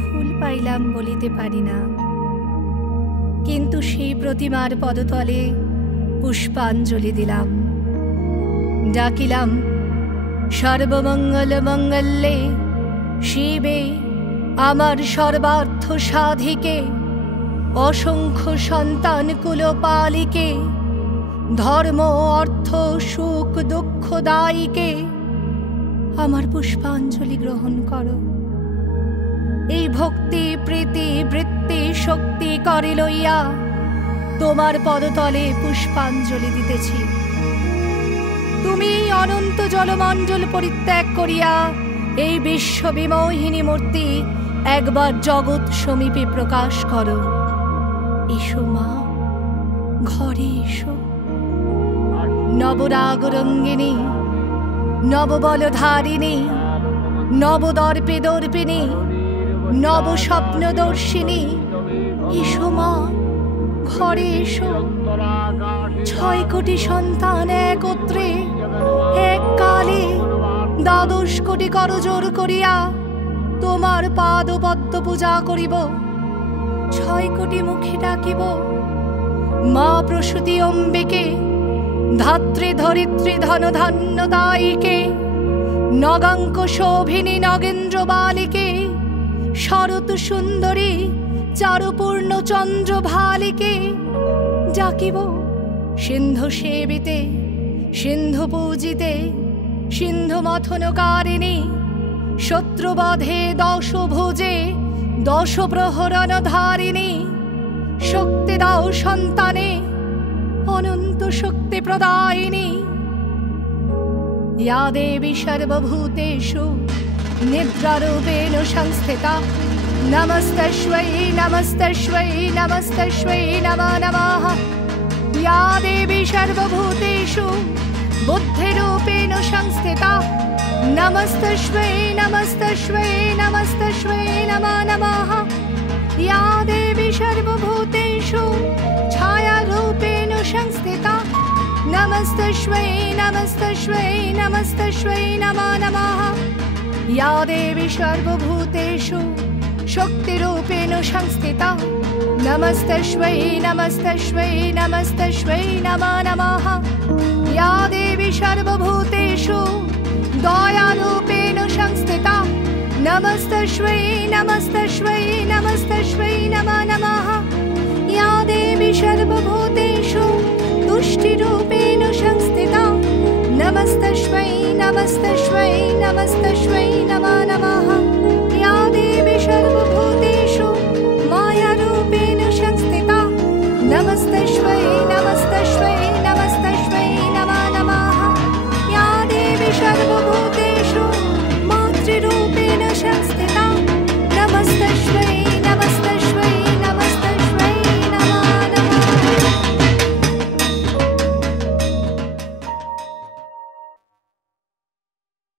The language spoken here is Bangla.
ফুল পাইলাম বলিতে পারি না, কিন্তু সেই প্রতিমার পদতলে পুষ্পাঞ্জলি দিলাম। ডাকিলাম সর্বমঙ্গল মঙ্গলে শিবে আমার সর্বার্থ সাধিকে, অসংখ্য সন্তান কুলপালিকে, ধর্ম অর্থ সুখ দুঃখ দায়ীকে আমার পুষ্পাঞ্জলি গ্রহণ করো। এই ভক্তি প্রীতি বৃত্তি শক্তি করে লইয়া তোমার পদতলে পুষ্পাঞ্জলি দিতেছি। তুমি অনন্ত জলমণ্ডল পরিত্যাগ করিয়া এই বিশ্ব বিমোহিনী মূর্তি একবার জগৎ সমীপে প্রকাশ করো। এসো মা, ঘরে এসো। নবরাগ রঙ্গিনী, নববলধারিণী, নবদর্পে দর্পিনী, নব স্বপ্নদর্শিনী, এসো মা, ঘরে এসো। 6 কোটি সন্তান একত্রে এক কালে 12 কোটি করজোড় করিয়া তোমার পাদপদ্ম পূজা করিব। 6 কোটি মুখে ডাকিব মা প্রসূতি অম্বিকে, ধাত্রী ধরিত্রী ধন ধান্য দায়ীকে, নগাঙ্ক শোভিনী নগেন্দ্র বালিকে, শরৎ সুন্দরী চারুপূর্ণ চন্দ্র ভালিকে ডাকিব। সিন্ধু সেবিতে, সিন্ধু পূজিতে, সিন্ধু মথনকারিণী, শত্রুবধে 10 ভুজে 10 প্রহরণ ধারিণী, শক্তি দাও সন্তানে অনন্ত শক্তি প্রদায়িনী। या देवी सर्वभूतेषु निद्रारूपेण संस्थिता, नमस्तस्यै नमस्तस्यै नमस्तस्यै नमो नमः। या देवी सर्वभूतेषु बुद्धिरूपेण संस्थिता, नमस्तस्यै नमस्तस्यै नमस्तस्यै नमो नमः। या देवी सर्वभूतेषु छायारूपेण संस्थिता, नमस्तस्यै नमस्तस्यै नमस्तस्यै नमो नमः। या देवी सर्वभूतेषु शक्तिरूपेण संस्थिता, नमस्तस्यै नमस्तस्यै नमस्तस्यै नमो नमः। या देवी सर्वभूतेषु दयारूपेण संस्थिता, नमस्तस्यै नमस्तस्यै नमस्तस्यै नमो नमः। या देवी सर्वभूतेषु तुष्टिरूपेण संस्थिता, नमस्तस्यै नमस्तस्यै नमस्तस्यै नमो नमः।